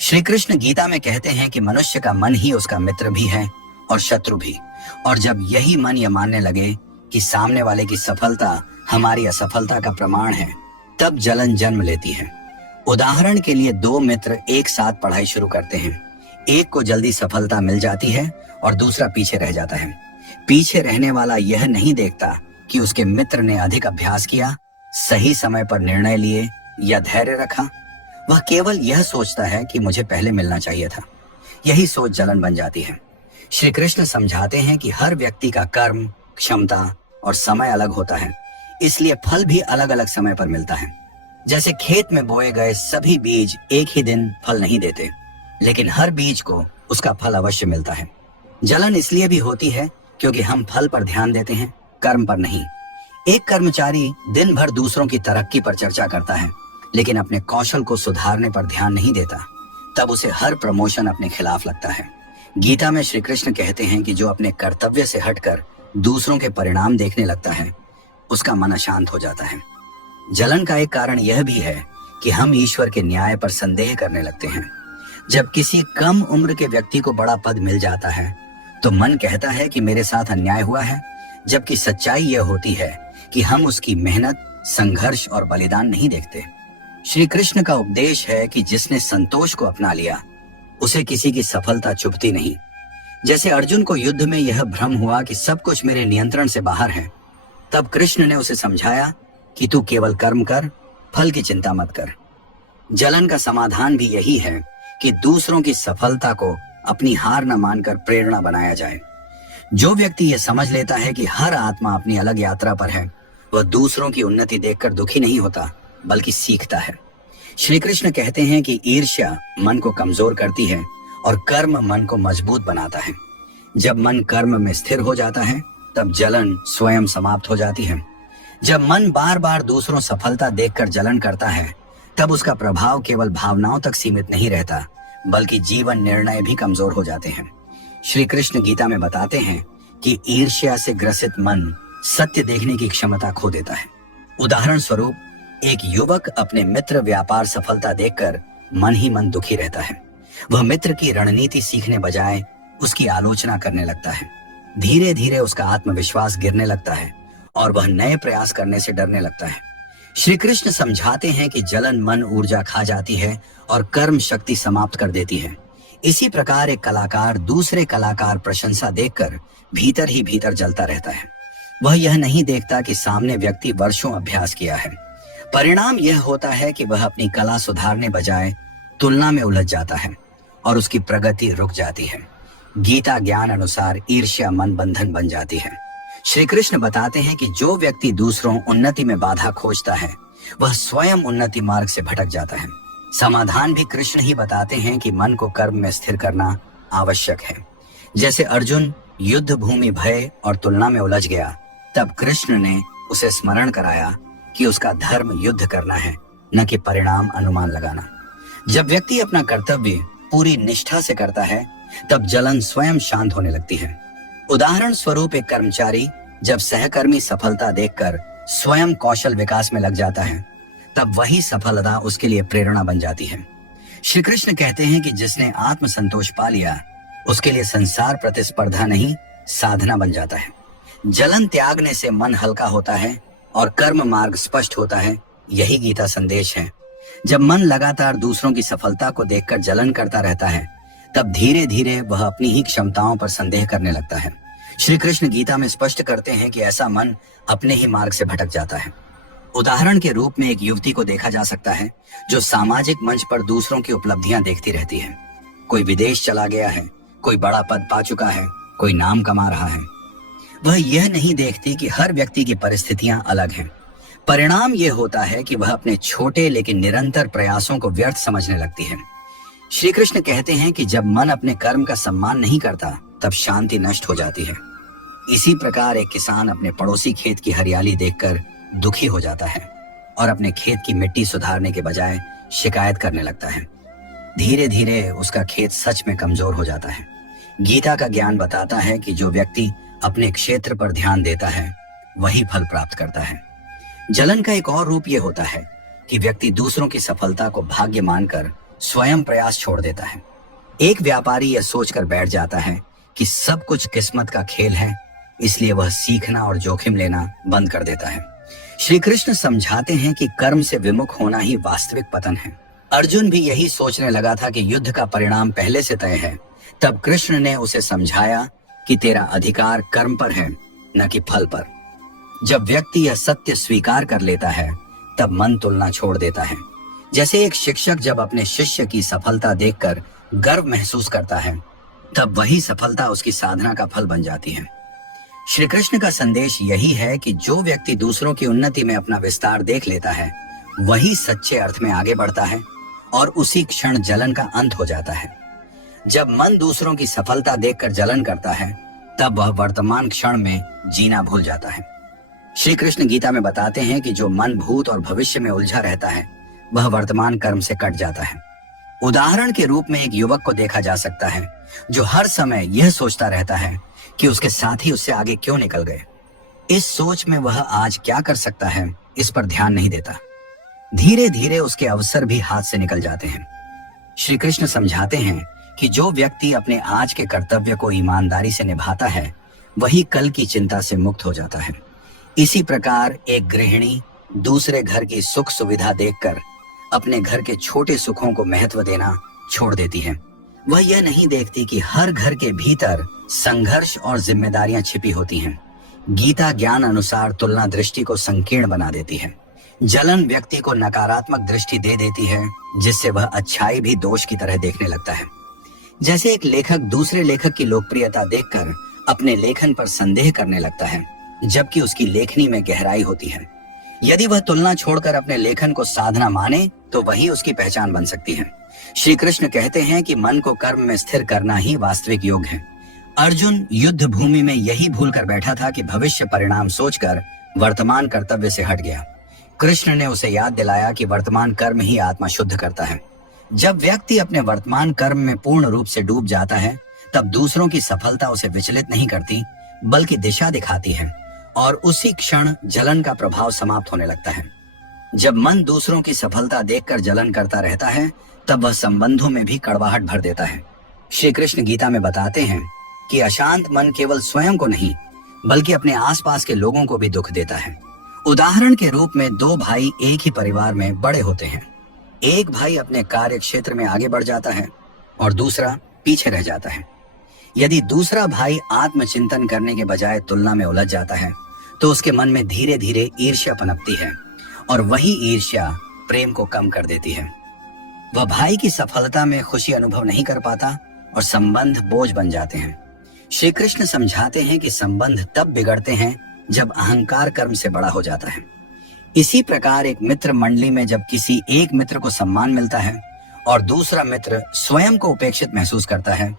श्री कृष्ण गीता में कहते हैं कि मनुष्य का मन ही उसका मित्र भी है और शत्रु भी। और जब यही मन यह मानने लगे कि सामने वाले की सफलता हमारी असफलता का प्रमाण है, तब जलन जन्म लेती है। उदाहरण के लिए दो मित्र एक साथ पढ़ाई शुरू करते हैं। एक को जल्दी सफलता मिल जाती है और दूसरा पीछे रह जाता है। पीछे रहने वाला यह नहीं देखता कि उसके मित्र ने अधिक अभ्यास किया, सही समय पर निर्णय लिए या धैर्य रखा। वह केवल यह सोचता है कि मुझे पहले मिलना चाहिए था। यही सोच जलन बन जाती है। श्री कृष्ण समझाते हैं कि हर व्यक्ति का कर्म, क्षमता और समय अलग होता है, इसलिए फल भी अलग अलग समय पर मिलता है। जैसे खेत में बोए गए सभी बीज एक ही दिन फल नहीं देते, लेकिन हर बीज को उसका फल अवश्य मिलता है। जलन इसलिए भी होती है क्योंकि हम फल पर ध्यान देते हैं, कर्म पर नहीं। एक कर्मचारी दिन भर दूसरों की तरक्की पर चर्चा करता है, लेकिन अपने कौशल को सुधारने पर ध्यान नहीं देता, तब उसे हर प्रमोशन अपने खिलाफ लगता है। गीता में श्री कृष्ण कहते हैं कि जो अपने कर्तव्य से हटकर दूसरों के परिणाम देखने लगता है, उसका मन अशांत हो जाता है। जलन का एक कारण यह भी है कि हम ईश्वर के न्याय पर संदेह करने लगते हैं। जब किसी कम उम्र के व्यक्ति को बड़ा पद मिल जाता है, तो मन कहता है कि मेरे साथ अन्याय हुआ है, जबकि सच्चाई यह होती है कि हम उसकी मेहनत, संघर्ष और बलिदान नहीं देखते। श्री कृष्ण का उपदेश है कि जिसने संतोष को अपना लिया, उसे किसी की सफलता चुभती नहीं। जैसे अर्जुन को युद्ध में यह भ्रम हुआ कि सब कुछ मेरे नियंत्रण से बाहर है, तब कृष्ण ने उसे समझाया कि तू केवल कर्म कर, फल की चिंता मत कर। जलन का समाधान भी यही है कि दूसरों की सफलता को अपनी हार न मानकर प्रेरणा बनाया जाए। जो व्यक्ति यह समझ लेता है कि हर आत्मा अपनी अलग यात्रा पर है, वह दूसरों की उन्नति देखकर दुखी नहीं होता, बल्कि सीखता है। श्री कृष्ण कहते हैं कि ईर्ष्या मन को कमजोर करती है और कर्म मन को मजबूत बनाता है। जब मन कर्म में स्थिर हो जाता है, तब जलन स्वयं समाप्त हो जाती है। जब मन बार बार दूसरों सफलता देखकर जलन करता है, तब उसका प्रभाव केवल भावनाओं तक सीमित नहीं रहता, बल्कि जीवन निर्णय भी कमजोर हो जाते हैं। श्री कृष्ण गीता में बताते हैं कि ईर्ष्या से ग्रसित मन सत्य देखने की क्षमता खो देता है। उदाहरण स्वरूप, एक युवक अपने मित्र व्यापार सफलता देखकर मन ही मन दुखी रहता है। वह मित्र की रणनीति सीखने बजाय उसकी आलोचना करने लगता है। धीरे धीरे उसका आत्मविश्वास गिरने लगता है और वह नए प्रयास करने से डरने लगता है। श्री कृष्ण समझाते हैं कि जलन मन ऊर्जा खा जाती है और कर्म शक्ति समाप्त कर देती है। इसी प्रकार एक कलाकार दूसरे कलाकार प्रशंसा देखकर भीतर ही भीतर जलता रहता है। वह यह नहीं देखता कि सामने व्यक्ति वर्षों अभ्यास किया है। परिणाम यह होता है कि वह अपनी कला सुधारने बजाय तुलना में उलझ जाता है और उसकी प्रगति रुक जाती है। गीता ज्ञान अनुसार ईर्ष्या मन बंधन बन जाती है। श्री कृष्ण बताते हैं कि जो व्यक्ति दूसरों उन्नति में बाधा खोजता है, वह स्वयं उन्नति मार्ग से भटक जाता है। समाधान भी कृष्ण ही बताते हैं कि मन को कर्म में स्थिर करना आवश्यक है। जैसे अर्जुन युद्ध भूमि भय और तुलना में उलझ गया, तब कृष्ण ने उसे स्मरण कराया कि उसका धर्म युद्ध करना है, न कि परिणाम अनुमान लगाना। जब व्यक्ति अपना कर्तव्य पूरी निष्ठा से करता है, तब जलन स्वयं शांत होने लगती है। उदाहरण स्वरूप, एक कर्मचारी जब सहकर्मी सफलता देखकर स्वयं कौशल विकास में लग जाता है, तब वही सफलता उसके लिए प्रेरणा बन जाती है। श्री कृष्ण कहते हैं कि जिसने आत्म संतोष पा लिया, उसके लिए संसार प्रतिस्पर्धा नहीं, साधना बन जाता है। जलन त्यागने से मन हल्का होता है और कर्म मार्ग स्पष्ट होता है। यही गीता संदेश है। जब मन लगातार दूसरों की सफलता को देखकर जलन करता रहता है, तब धीरे धीरे वह अपनी ही क्षमताओं पर संदेह करने लगता है। श्री कृष्ण गीता में स्पष्ट करते हैं कि ऐसा मन अपने ही मार्ग से भटक जाता है। उदाहरण के रूप में एक युवती को देखा जा सकता है जो सामाजिक मंच पर दूसरों की उपलब्धियां देखती रहती है। कोई विदेश चला गया है, कोई बड़ा पद पा चुका है, कोई नाम कमा रहा है। वह यह नहीं देखती कि हर व्यक्ति की परिस्थितियां अलग हैं। परिणाम यह होता है कि वह अपने छोटे लेकिन निरंतर प्रयासों को व्यर्थ समझने लगती है। श्री कृष्ण कहते हैं कि जब मन अपने कर्म का सम्मान नहीं करता, तब शांति नष्ट हो जाती है। इसी प्रकार एक किसान अपने पड़ोसी खेत की हरियाली देखकर दुखी हो जाता है और अपने खेत की मिट्टी सुधारने के बजाय शिकायत करने लगता है। धीरे धीरे उसका खेत सच में कमजोर हो जाता है। गीता का ज्ञान बताता है कि जो व्यक्ति अपने क्षेत्र पर ध्यान देता है, वही फल प्राप्त करता है। जलन का एक और रूप यह होता है कि व्यक्ति दूसरों की सफलता को भाग्य मानकर स्वयं प्रयास छोड़ देता है। एक व्यापारी यह सोचकर बैठ जाता है कि सब कुछ किस्मत का खेल है, इसलिए वह सीखना और जोखिम लेना बंद कर देता है। श्री कृष्ण समझाते हैं कि कर्म से विमुख होना ही वास्तविक पतन है। अर्जुन भी यही सोचने लगा था कि युद्ध का परिणाम पहले से तय है। तब कृष्ण ने उसे समझाया कि तेरा अधिकार कर्म पर है, न कि फल पर। जब व्यक्ति यह सत्य स्वीकार कर लेता है, तब मन तुलना छोड़ देता है। जैसे एक शिक्षक जब अपने शिष्य की सफलता देखकर गर्व महसूस करता है, तब वही सफलता उसकी साधना का फल बन जाती है। श्री कृष्ण का संदेश यही है कि जो व्यक्ति दूसरों की उन्नति में अपना विस्तार देख लेता है, वही सच्चे अर्थ में आगे बढ़ता है और उसी क्षण जलन का अंत हो जाता है। जब मन दूसरों की सफलता देखकर जलन करता है, तब वह वर्तमान क्षण में जीना भूल जाता है। श्री कृष्ण गीता में बताते हैं कि जो मन भूत और भविष्य में उलझा रहता है, वह वर्तमान कर्म से कट जाता है। उदाहरण के रूप में एक युवक को देखा जा सकता है जो हर समय यह सोचता रहता है कि उसके साथी उससे आगे क्यों निकल गए। इस सोच में वह आज क्या कर सकता है, इस पर ध्यान नहीं देता। धीरे धीरे उसके अवसर भी हाथ से निकल जाते हैं। श्री कृष्ण समझाते हैं कि जो व्यक्ति अपने आज के कर्तव्य को ईमानदारी से निभाता है, वही कल की चिंता से मुक्त हो जाता है। इसी प्रकार एक गृहिणी दूसरे घर की सुख सुविधा देखकर अपने घर के छोटे सुखों को महत्व देना छोड़ देती है। वह यह नहीं देखती कि हर घर के भीतर संघर्ष और जिम्मेदारियां छिपी होती हैं। गीता ज्ञान अनुसार तुलना दृष्टि को संकीर्ण बना देती है। जलन व्यक्ति को नकारात्मक दृष्टि दे देती है, जिससे वह अच्छाई भी दोष की तरह देखने लगता है। जैसे एक लेखक दूसरे लेखक की लोकप्रियता देखकर अपने लेखन पर संदेह करने लगता है, जबकि उसकी लेखनी में गहराई होती है। यदि वह तुलना छोड़कर अपने लेखन को साधना माने, तो वही उसकी पहचान बन सकती है। श्री कृष्ण कहते हैं कि मन को कर्म में स्थिर करना ही वास्तविक योग है। अर्जुन युद्ध भूमि में यही भूल कर बैठा था कि भविष्य परिणाम सोचकर वर्तमान कर्तव्य से हट गया। कृष्ण ने उसे याद दिलाया कि वर्तमान कर्म ही आत्मा शुद्ध करता है। जब व्यक्ति अपने वर्तमान कर्म में पूर्ण रूप से डूब जाता है, तब दूसरों की सफलता उसे विचलित नहीं करती, बल्कि दिशा दिखाती है, और उसी क्षण जलन का प्रभाव समाप्त होने लगता है। जब मन दूसरों की सफलता देखकर जलन करता रहता है, तब वह संबंधों में भी कड़वाहट भर देता है। श्री कृष्ण गीता में बताते हैं कि अशांत मन केवल स्वयं को नहीं, बल्कि अपने आसपास के लोगों को भी दुख देता है। उदाहरण के रूप में दो भाई एक ही परिवार में बड़े होते हैं। एक भाई अपने कार्य क्षेत्र में आगे बढ़ जाता है और दूसरा पीछे रह जाता है। यदि दूसरा भाई आत्मचिंतन करने के बजाय तुलना में उलझ जाता है, तो उसके मन में धीरे धीरे ईर्ष्या पनपती है, और वही ईर्ष्या प्रेम को कम कर देती है। वह भाई की सफलता में खुशी अनुभव नहीं कर पाता और संबंध बोझ बन जाते हैं। श्री कृष्ण समझाते हैं कि संबंध तब बिगड़ते हैं जब अहंकार कर्म से बड़ा हो जाता है। इसी प्रकार एक मित्र मंडली में जब किसी एक मित्र को सम्मान मिलता है और दूसरा मित्र स्वयं को उपेक्षित महसूस करता है,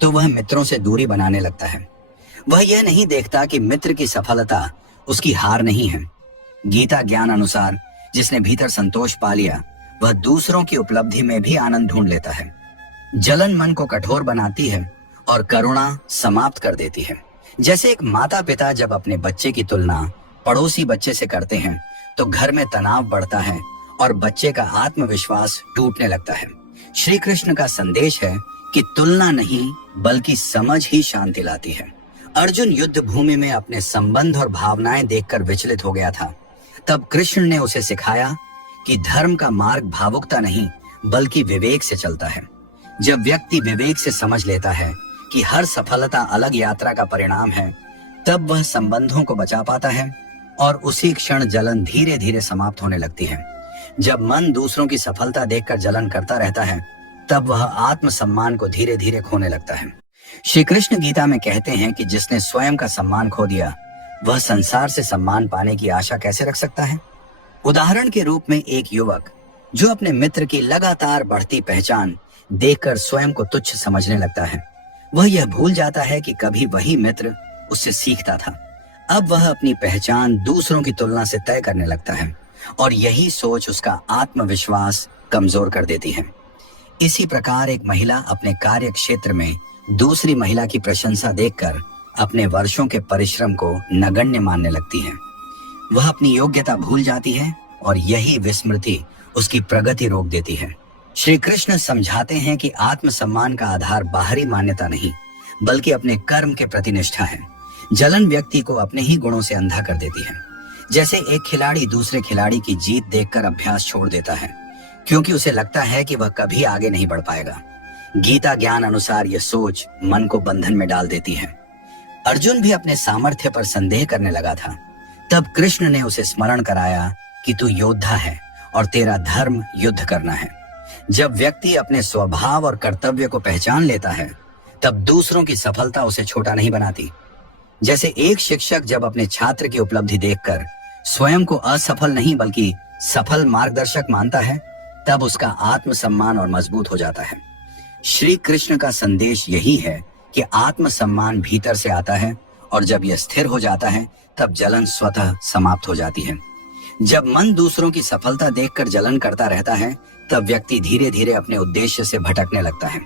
तो वह मित्रों से दूरी बनाने लगता है। वह यह नहीं देखता कि मित्र की सफलता उसकी हार नहीं है। गीता ज्ञान अनुसार जिसने भीतर संतोष पा लिया, वह दूसरों की उपलब्धि में भी आनंद ढूंढ लेता है। जलन मन को कठोर बनाती है और करुणा समाप्त कर देती है। जैसे एक माता पिता जब अपने बच्चे की तुलना पड़ोसी बच्चे से करते हैं, तो घर में तनाव बढ़ता है और बच्चे का आत्मविश्वास टूटने लगता है। श्री कृष्ण का संदेश है कि तुलना नहीं, बल्कि समझ ही शांति लाती है। अर्जुन युद्ध भूमि में अपने संबंध और भावनाएं देखकर विचलित हो गया था। तब कृष्ण ने उसे सिखाया कि धर्म का मार्ग भावुकता नहीं, बल्कि विवेक से चलता है। जब व्यक्ति विवेक से समझ लेता है कि हर सफलता अलग यात्रा का परिणाम है, तब वह संबंधों को बचा पाता है और उसी क्षण जलन धीरे धीरे समाप्त होने लगती है। जब मन दूसरों की सफलता देखकर जलन करता रहता है, तब वह आत्मसम्मान को धीरे धीरे खोने लगता है। श्री कृष्ण गीता में कहते हैं कि जिसने स्वयं का सम्मान खो दिया, वह संसार से सम्मान पाने की आशा कैसे रख सकता है। उदाहरण के रूप में एक युवक जो अपने मित्र की लगातार बढ़ती पहचान देखकर स्वयं को तुच्छ समझने लगता है, वह यह भूल जाता है कि कभी वही मित्र उससे सीखता था। अब वह अपनी पहचान दूसरों की तुलना से तय करने लगता है, और यही सोच उसका आत्मविश्वास कमजोर कर देती है। इसी प्रकार एक महिला अपने कार्य क्षेत्र में दूसरी महिला की प्रशंसा देखकर अपने वर्षों के परिश्रम को नगण्य मानने लगती है। वह अपनी योग्यता भूल जाती है और यही विस्मृति उसकी प्रगति रोक देती है। श्री कृष्ण समझाते हैं कि आत्मसम्मान का आधार बाहरी मान्यता नहीं, बल्कि अपने कर्म के प्रति निष्ठा है। जलन व्यक्ति को अपने ही गुणों से अंधा कर देती है। जैसे एक खिलाड़ी दूसरे खिलाड़ी की जीत देखकर अभ्यास छोड़ देता है, क्योंकि उसे लगता है कि वह कभी आगे नहीं बढ़ पाएगा। गीता ज्ञान अनुसार यह सोच मन को बंधन में डाल देती है। अर्जुन भी अपने सामर्थ्य पर संदेह करने लगा था। तब कृष्ण ने उसे स्मरण कराया कि तू योद्धा है और तेरा धर्म युद्ध करना है। जब व्यक्ति अपने स्वभाव और कर्तव्य को पहचान लेता है, तब दूसरों की सफलता उसे छोटा नहीं बनाती। जैसे एक शिक्षक जब अपने छात्र की उपलब्धि देखकर स्वयं को असफल नहीं बल्कि सफल मार्गदर्शक मानता है, तब उसका आत्मसम्मान और मजबूत हो जाता है। श्री कृष्ण का संदेश यही है कि आत्मसम्मान भीतर से आता है, और जब यह स्थिर हो जाता है तब जलन स्वतः समाप्त हो जाती है। जब मन दूसरों की सफलता देखकर जलन करता रहता है, तब व्यक्ति धीरे धीरे अपने उद्देश्य से भटकने लगता है।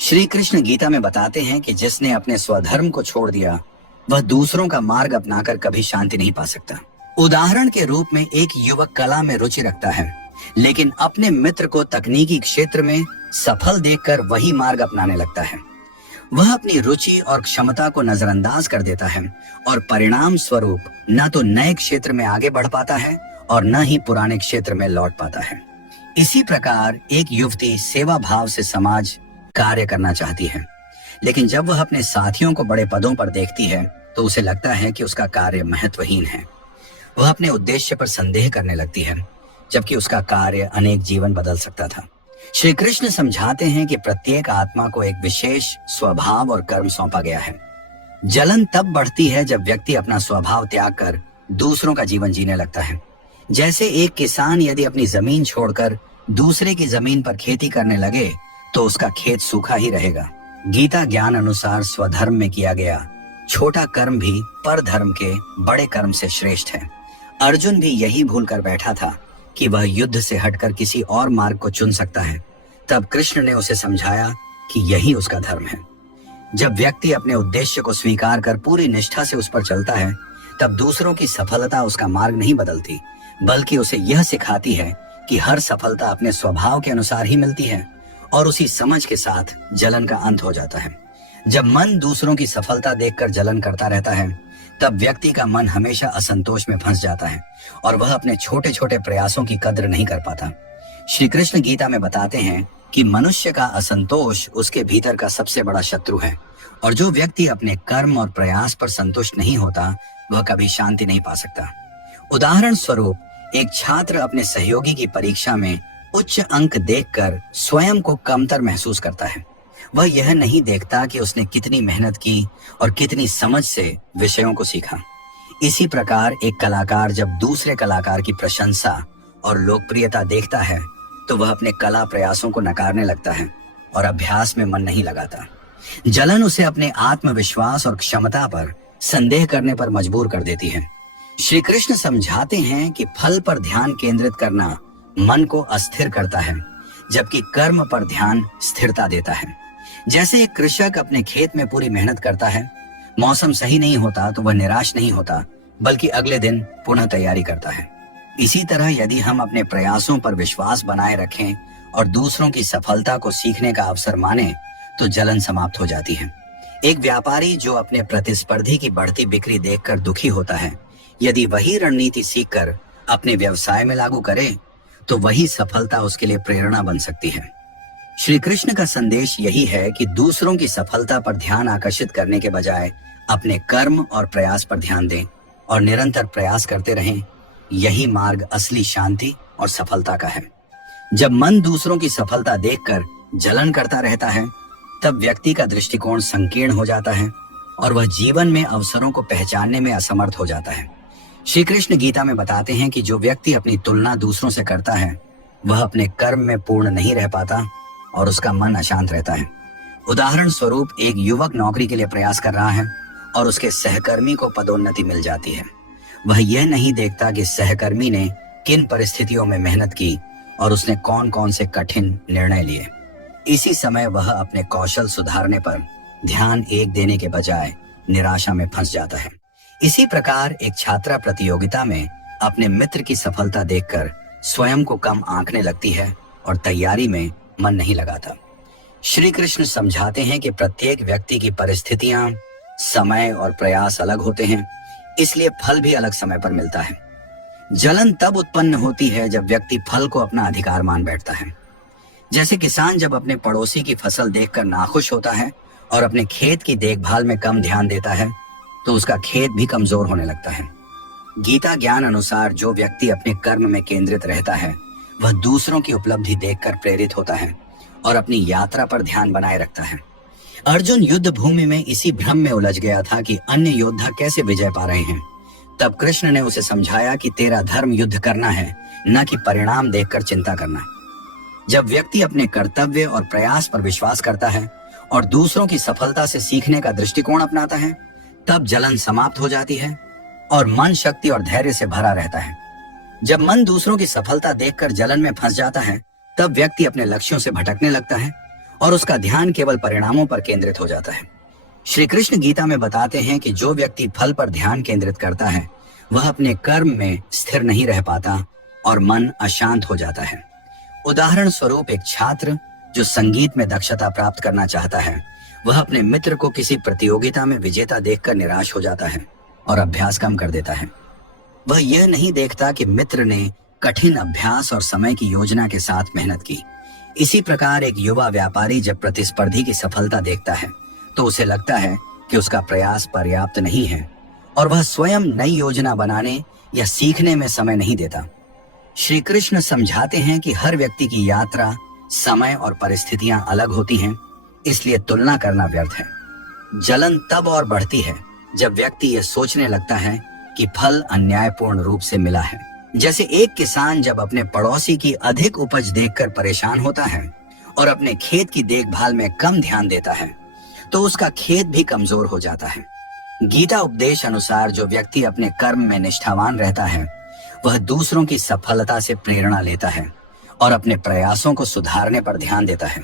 श्री कृष्ण गीता में बताते हैं कि जिसने अपने स्वधर्म को छोड़ दिया, वह दूसरों का मार्ग अपनाकर कभी शांति नहीं पा सकता। उदाहरण के रूप में एक युवक कला में रुचि रखता है, लेकिन अपने मित्र को तकनीकी क्षेत्र में सफल देखकर वही मार्ग अपनाने लगता है। वह अपनी रुचि और क्षमता को नजरअंदाज कर देता है, और परिणाम स्वरूप न तो नए क्षेत्र में आगे बढ़ पाता है और न ही पुराने क्षेत्र में लौट पाता है। इसी प्रकार एक युवती सेवा भाव से समाज कार्य करना चाहती है, लेकिन जब वह अपने साथियों को बड़े पदों पर देखती है तो उसे लगता है कि उसका कार्य महत्वहीन है। वह अपने उद्देश्य पर संदेह करने लगती है, जबकि उसका कार्य अनेक जीवन बदल सकता था। श्री कृष्ण समझाते हैं कि प्रत्येक आत्मा को एक विशेष स्वभाव और कर्म सौंपा गया है। जलन तब बढ़ती है जब व्यक्ति अपना स्वभाव त्याग कर दूसरों का जीवन जीने लगता है। जैसे एक किसान यदि अपनी जमीन छोड़कर दूसरे की जमीन पर खेती करने लगे तो उसका खेत सूखा ही रहेगा। गीता ज्ञान अनुसार स्वधर्म में किया गया छोटा कर्म भी पर धर्म के बड़े कर्म से श्रेष्ठ है। अर्जुन भी यही भूल कर बैठा था कि वह युद्ध से हटकर किसी और मार्ग को चुन सकता है। तब कृष्ण ने उसे समझाया कि यही उसका धर्म है। जब व्यक्ति अपने उद्देश्य को स्वीकार कर पूरी निष्ठा से उस पर चलता है, तब दूसरों की सफलता उसका मार्ग नहीं बदलती, बल्कि उसे यह सिखाती है कि हर सफलता अपने स्वभाव के अनुसार ही मिलती है, और उसी समझ के साथ जलन का अंत हो जाता है। जब मन दूसरों की सफलता देखकर जलन करता रहता है, तब व्यक्ति का मन हमेशा असंतोष में फंस जाता है और वह अपने छोटे छोटे प्रयासों की कद्र नहीं कर पाता। श्री कृष्ण गीता में बताते हैं कि मनुष्य का असंतोष उसके भीतर का सबसे बड़ा शत्रु है, और जो व्यक्ति अपने कर्म और प्रयास पर संतुष्ट नहीं होता, वह कभी शांति नहीं पा सकता। उदाहरण स्वरूप, एक छात्र अपने सहयोगी की परीक्षा में उच्च अंक देखकर स्वयं को कमतर महसूस करता है। वह यह नहीं देखता कि उसने कितनी मेहनत की और कितनी समझ से विषयों को सीखा। इसी प्रकार एक कलाकार जब दूसरे कलाकार की प्रशंसा और लोकप्रियता देखता है, तो वह अपने कला प्रयासों को नकारने लगता है और अभ्यास में मन नहीं लगाता। जलन उसे अपने आत्मविश्वास और क्षमता पर संदेह करने पर मजबूर कर देती है। श्री कृष्ण समझाते हैं कि फल पर ध्यान केंद्रित करना मन को अस्थिर करता है, जबकि कर्म पर ध्यान स्थिरता देता है। जैसे एक कृषक अपने खेत में पूरी मेहनत करता है, मौसम सही नहीं होता तो वह निराश नहीं होता, बल्कि अगले दिन पुनः तैयारी करता है। इसी तरह यदि हम अपने प्रयासों पर विश्वास बनाए रखें और दूसरों की सफलता को सीखने का अवसर माने, तो जलन समाप्त हो जाती है। एक व्यापारी जो अपने प्रतिस्पर्धी की बढ़ती बिक्री देखकर दुखी होता है, यदि वही रणनीति सीखकर अपने व्यवसाय में लागू करे, तो वही सफलता उसके लिए प्रेरणा बन सकती है। श्री कृष्ण का संदेश यही है कि दूसरों की सफलता पर ध्यान आकर्षित करने के बजाय अपने कर्म और प्रयास पर ध्यान दें और निरंतर प्रयास करते रहें। यही मार्ग असली शांति और सफलता का है। जब मन दूसरों की सफलता देखकर जलन करता रहता है, तब व्यक्ति का दृष्टिकोण संकीर्ण हो जाता है और वह जीवन में अवसरों को पहचानने में असमर्थ हो जाता है। श्री कृष्ण गीता में बताते हैं कि जो व्यक्ति अपनी तुलना दूसरों से करता है, वह अपने कर्म में पूर्ण नहीं रह पाता और उसका मन अशांत रहता है। उदाहरण स्वरूप, एक युवक नौकरी के लिए प्रयास कर रहा है और उसके सहकर्मी को पदोन्नति मिल जाती है। वह यह नहीं देखता कि सहकर्मी ने किन परिस्थितियों में मेहनत की और उसने कौन कौन से कठिन निर्णय लिए। इसी समय वह अपने कौशल सुधारने पर ध्यान देने के बजाय निराशा में फंस जाता है। इसी प्रकार एक छात्रा प्रतियोगिता में अपने मित्र की सफलता देखकर स्वयं को कम आंकने लगती है और तैयारी में मन नहीं लगाता। श्री कृष्ण समझाते हैं कि प्रत्येक व्यक्ति की परिस्थितियां, समय और प्रयास अलग होते हैं, इसलिए फल भी अलग समय पर मिलता है। जलन तब उत्पन्न होती है जब व्यक्ति फल को अपना अधिकार मान बैठता है। जैसे किसान जब अपने पड़ोसी की फसल देखकर नाखुश होता है और अपने खेत की देखभाल में कम ध्यान देता है, तो उसका खेत भी कमजोर होने लगता है। गीता ज्ञान अनुसार जो व्यक्ति अपने कर्म में केंद्रित रहता है, वह दूसरों की उपलब्धि देखकर प्रेरित होता है और अपनी यात्रा पर ध्यान बनाए रखता है। अर्जुन युद्ध भूमि में इसी भ्रम में उलझ गया था कि अन्य योद्धा कैसे विजय पा रहे हैं। तब कृष्ण ने उसे समझाया कि तेरा धर्म युद्ध करना है, न कि परिणाम देखकर चिंता करना। जब व्यक्ति अपने कर्तव्य और प्रयास पर विश्वास करता है और दूसरों की सफलता से सीखने का दृष्टिकोण अपनाता है, तब जलन समाप्त हो जाती है और मन शक्ति और धैर्य से भरा रहता है। जब मन दूसरों की सफलता देखकर जलन में फंस जाता है, तब व्यक्ति अपने लक्ष्यों से भटकने लगता है और उसका ध्यान केवल परिणामों पर केंद्रित हो जाता है। श्री कृष्ण गीता में बताते हैं कि जो व्यक्ति फल पर ध्यान केंद्रित करता है, वह अपने कर्म में स्थिर नहीं रह पाता और मन अशांत हो जाता है। उदाहरण स्वरूप एक छात्र जो संगीत में दक्षता प्राप्त करना चाहता है, वह अपने मित्र को किसी प्रतियोगिता में विजेता देखकर निराश हो जाता है और अभ्यास कम कर देता है। वह यह नहीं देखता कि मित्र ने कठिन अभ्यास और समय की योजना के साथ मेहनत की। इसी प्रकार एक युवा व्यापारी जब प्रतिस्पर्धी की सफलता देखता है, तो उसे लगता है कि उसका प्रयास पर्याप्त नहीं है और वह स्वयं नई योजना बनाने या सीखने में समय नहीं देता। श्री कृष्ण समझाते हैं कि हर व्यक्ति की यात्रा, समय और परिस्थितियां अलग होती हैं, इसलिए तुलना करना व्यर्थ है। जलन तब और बढ़ती है जब व्यक्ति यह सोचने लगता है कि फल अन्यायपूर्ण रूप से मिला है। जैसे एक किसान जब अपने पड़ोसी की अधिक उपज देखकर परेशान होता है और अपने खेत की देखभाल में कम ध्यान देता है, तो उसका खेत भी कमजोर हो जाता है। गीता उपदेश अनुसार जो व्यक्ति अपने कर्म में निष्ठावान रहता है, वह दूसरों की सफलता से प्रेरणा लेता है और अपने प्रयासों को सुधारने पर ध्यान देता है।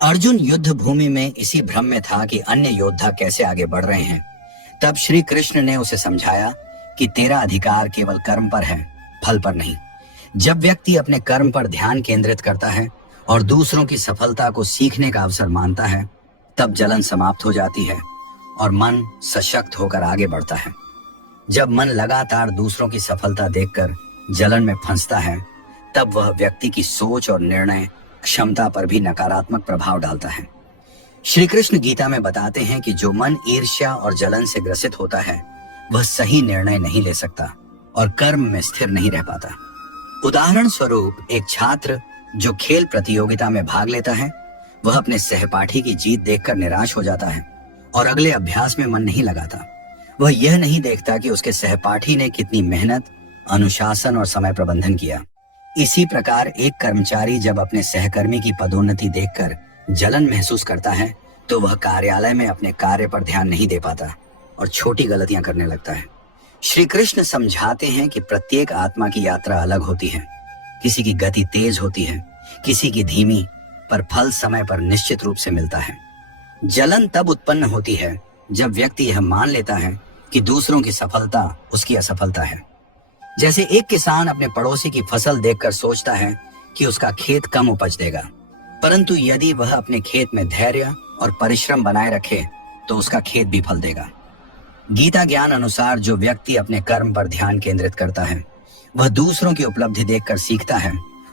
अर्जुन युद्ध भूमि में इसी भ्रम में था कि अन्य योद्धा कैसे आगे बढ़ रहे हैं। तब श्री कृष्ण ने उसे समझाया कि तेरा अधिकार केवल कर्म पर है, फल पर नहीं। जब व्यक्ति अपने कर्म पर ध्यान केंद्रित करता है और दूसरों की सफलता को सीखने का अवसर मानता है, तब जलन समाप्त हो जाती है और मन सशक्त होकर आगे बढ़ता है। जब मन लगातार दूसरों की सफलता देखकर जलन में फंसता है, तब वह व्यक्ति की सोच और निर्णय क्षमता पर भी नकारात्मक प्रभाव डालता है। श्री कृष्ण गीता में बताते हैं कि जो मन ईर्ष्या और जलन से ग्रसित होता है, वह सही निर्णय नहीं ले सकता और कर्म में स्थिर नहीं रह पाता। उदाहरण स्वरूप एक छात्र जो खेल प्रतियोगिता में भाग लेता है, वह अपने सहपाठी की जीत देखकर निराश हो जाता है और अगले अभ्यास में मन नहीं लगाता। वह यह नहीं देखता कि उसके सहपाठी ने कितनी मेहनत, अनुशासन और समय प्रबंधन किया। इसी प्रकार एक कर्मचारी जब अपने सहकर्मी की पदोन्नति देखकर जलन महसूस करता है, तो वह कार्यालय में अपने कार्य पर ध्यान नहीं दे पाता और छोटी गलतियां करने लगता है। श्री कृष्ण समझाते हैं कि प्रत्येक आत्मा की यात्रा अलग होती है। किसी की गति तेज होती है, किसी की धीमी, पर फल समय पर निश्चित रूप से मिलता है। जलन तब उत्पन्न होती है जब व्यक्ति यह मान लेता है कि दूसरों की सफलता उसकी असफलता है। जैसे एक किसान अपने पड़ोसी की फसल देखकर सोचता है कि उसका खेत कम उपज देगा, परंतु यदि वह अपने खेत में धैर्य और परिश्रम बनाए रखे, तो उसका खेत भी फल देगा। गीता ज्ञान अनुसार जो व्यक्ति अपने कर्म पर ध्यान केंद्रित करता है, वह दूसरों की उपलब्धि देखकर सीखता है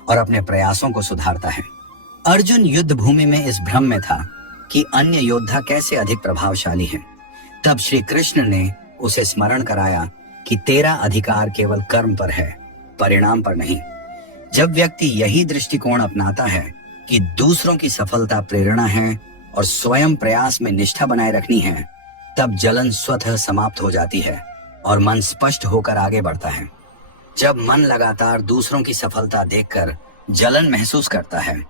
और अपने प्रयासों को सुधारता है। अर्जुन युद्ध भूमि में इस भ्रम में था कि अन्य योद्धा कैसे अधिक प्रभावशाली हैं। तब श्री कृष्ण ने उसे स्मरण कराया कि तेरा अधिकार केवल कर्म पर है, परिणाम पर नहीं। जब व्यक्ति यही दृष्टिकोण अपनाता है कि दूसरों की सफलता प्रेरणा है और स्वयं प्रयास में निष्ठा बनाए रखनी है, तब जलन स्वतः समाप्त हो जाती है और मन स्पष्ट होकर आगे बढ़ता है। जब मन लगातार दूसरों की सफलता देखकर जलन महसूस करता है,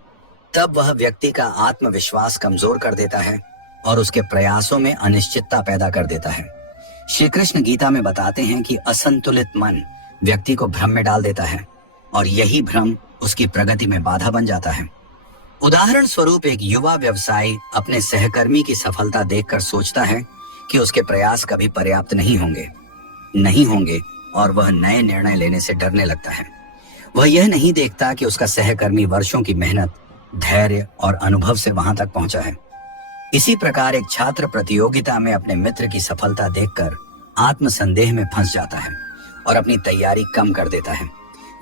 तब वह व्यक्ति का आत्मविश्वास कमजोर कर देता है और उसके प्रयासों में अनिश्चितता पैदा कर देता है। श्री कृष्ण गीता में बताते हैं कि असंतुलित मन व्यक्ति को भ्रम में डाल देता है और यही भ्रम उसकी प्रगति में बाधा बन जाता है। उदाहरण स्वरूप एक युवा व्यवसायी अपने सहकर्मी की सफलता देखकर सोचता है कि उसके प्रयास कभी पर्याप्त नहीं होंगे और वह नए निर्णय लेने से डरने लगता है। वह यह नहीं देखता कि उसका सहकर्मी वर्षों की मेहनत, धैर्य और अनुभव से वहां तक पहुंचा है। इसी प्रकार एक छात्र प्रतियोगिता में अपने मित्र की सफलता देखकर आत्मसंदेह में फंस जाता है और अपनी तैयारी कम कर देता है।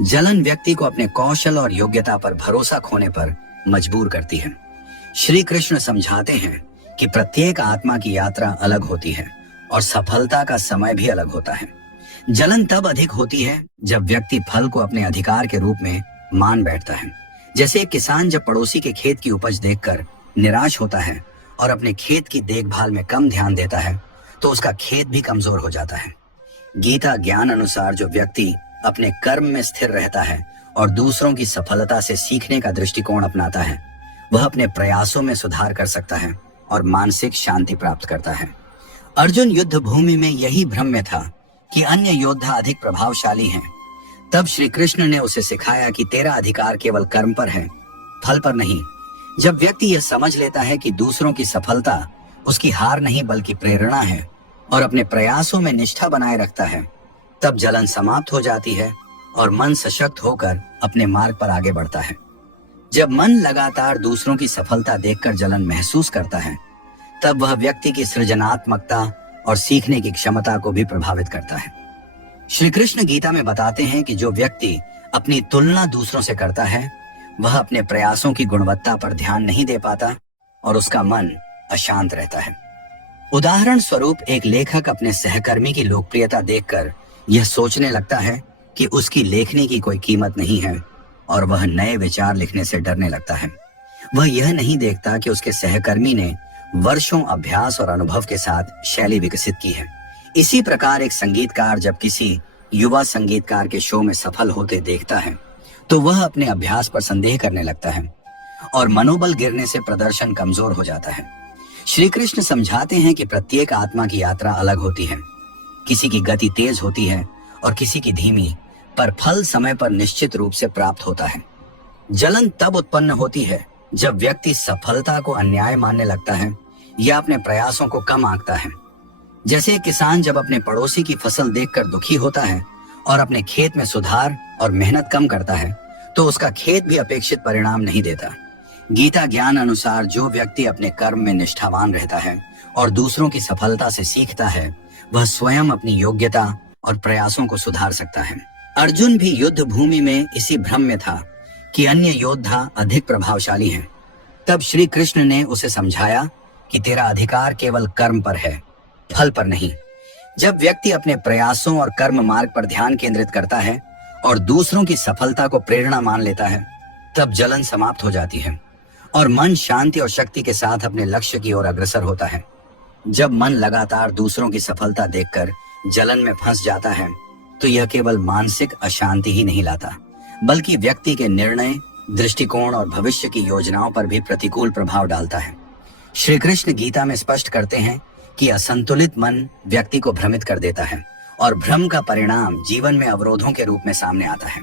जलन व्यक्ति को अपने कौशल और योग्यता पर भरोसा खोने पर मजबूर करती है। श्री कृष्ण समझाते हैं कि प्रत्येक आत्मा की यात्रा अलग होती है और सफलता का समय भी अलग होता है। जलन तब अधिक होती है जब व्यक्ति फल को अपने अधिकार के रूप में मान बैठता है। जैसे एक किसान जब पड़ोसी के खेत की उपज देखकर निराश होता है और अपने खेत की देखभाल में कम ध्यान देता है, तो उसका खेत भी कमजोर हो जाता है। गीता ज्ञान अनुसार जो व्यक्ति अपने कर्म में स्थिर रहता है और दूसरों की सफलता से सीखने का दृष्टिकोण अपनाता है, वह अपने प्रयासों में सुधार कर सकता है और मानसिक शांति प्राप्त करता है। अर्जुन युद्ध भूमि में यही भ्रम में था कि अन्य योद्धा अधिक प्रभावशाली हैं। तब श्री कृष्ण ने उसे सिखाया कि तेरा अधिकार केवल कर्म पर है, फल पर नहीं। जब व्यक्ति यह समझ लेता है कि दूसरों की सफलता उसकी हार नहीं बल्कि प्रेरणा है और अपने प्रयासों में निष्ठा बनाए रखता है, तब जलन समाप्त हो जाती है और मन सशक्त होकर अपने मार्ग पर आगे बढ़ता है। जब मन लगातार दूसरों की सफलता देखकर जलन महसूस करता है, तब वह व्यक्ति की सृजनात्मकता और सीखने की क्षमता को भी प्रभावित करता है। श्री कृष्ण गीता में बताते हैं कि जो व्यक्ति अपनी तुलना दूसरों से करता है, वह अपने प्रयासों की गुणवत्ता पर ध्यान नहीं दे पाता और उसका मन अशांत रहता है। उदाहरण स्वरूप एक लेखक अपने सहकर्मी की लोकप्रियता देखकर यह सोचने लगता है कि उसकी लेखनी की कोई कीमत नहीं है और वह नए विचार लिखने से डरने लगता है। वह यह नहीं देखता कि उसके सहकर्मी ने वर्षों अभ्यास और अनुभव के साथ शैली विकसित की है। इसी प्रकार एक संगीतकार जब किसी युवा संगीतकार के शो में सफल होते देखता है, तो वह अपने अभ्यास पर संदेह करने लगता है और मनोबल गिरने से प्रदर्शन कमजोर हो जाता है। श्री कृष्ण समझाते हैं कि प्रत्येक आत्मा की यात्रा अलग होती है। किसी की गति तेज होती है और किसी की धीमी, पर फल समय पर निश्चित रूप से प्राप्त होता है। जलन तब उत्पन्न होती है जब व्यक्ति सफलता को अन्याय मानने लगता है या अपने प्रयासों को कम आंकता है। जैसे एक किसान जब अपने पड़ोसी की फसल देखकर दुखी होता है और अपने खेत में सुधार और मेहनत कम करता है, तो उसका खेत भी अपेक्षित परिणाम नहीं देता। गीता ज्ञान अनुसार जो व्यक्ति अपने कर्म में निष्ठावान रहता है और दूसरों की सफलता से सीखता है, वह स्वयं अपनी योग्यता और प्रयासों को सुधार सकता है। अर्जुन भी युद्ध भूमि में इसी भ्रम में था कि अन्य योद्धा अधिक प्रभावशाली हैं। तब श्री कृष्ण ने उसे समझाया कि तेरा अधिकार केवल कर्म पर है, फल पर नहीं। जब व्यक्ति अपने प्रयासों और कर्म मार्ग पर ध्यान केंद्रित करता है और दूसरों की सफलता को प्रेरणा मान लेता है, तब जलन समाप्त हो जाती है और मन शांति और शक्ति के साथ अपने लक्ष्य की ओर अग्रसर होता है। जब मन लगातार दूसरों की सफलता देखकर जलन में फंस जाता है, तो यह केवल मानसिक अशांति ही नहीं लाता, बल्कि व्यक्ति के निर्णय, दृष्टिकोण और भविष्य की योजनाओं पर भी प्रतिकूल प्रभाव डालता है। श्री कृष्ण गीता में स्पष्ट करते हैं कि असंतुलित मन व्यक्ति को भ्रमित कर देता है और भ्रम का परिणाम जीवन में अवरोधों के रूप में सामने आता है।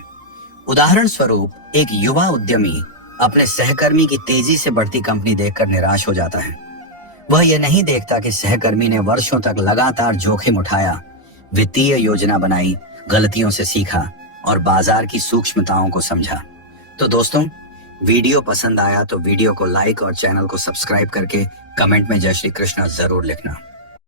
उदाहरण स्वरूप एक युवा उद्यमी अपने सहकर्मी की तेजी से बढ़ती कंपनी देखकर निराश हो जाता है। वह यह नहीं देखता कि सहकर्मी ने वर्षों तक लगातार जोखिम उठाया, वित्तीय योजना बनाई, गलतियों से सीखा और बाजार की सूक्ष्मताओं को समझा। तो दोस्तों, वीडियो पसंद आया तो वीडियो को लाइक और चैनल को सब्सक्राइब करके कमेंट में जय श्री कृष्ण जरूर लिखना।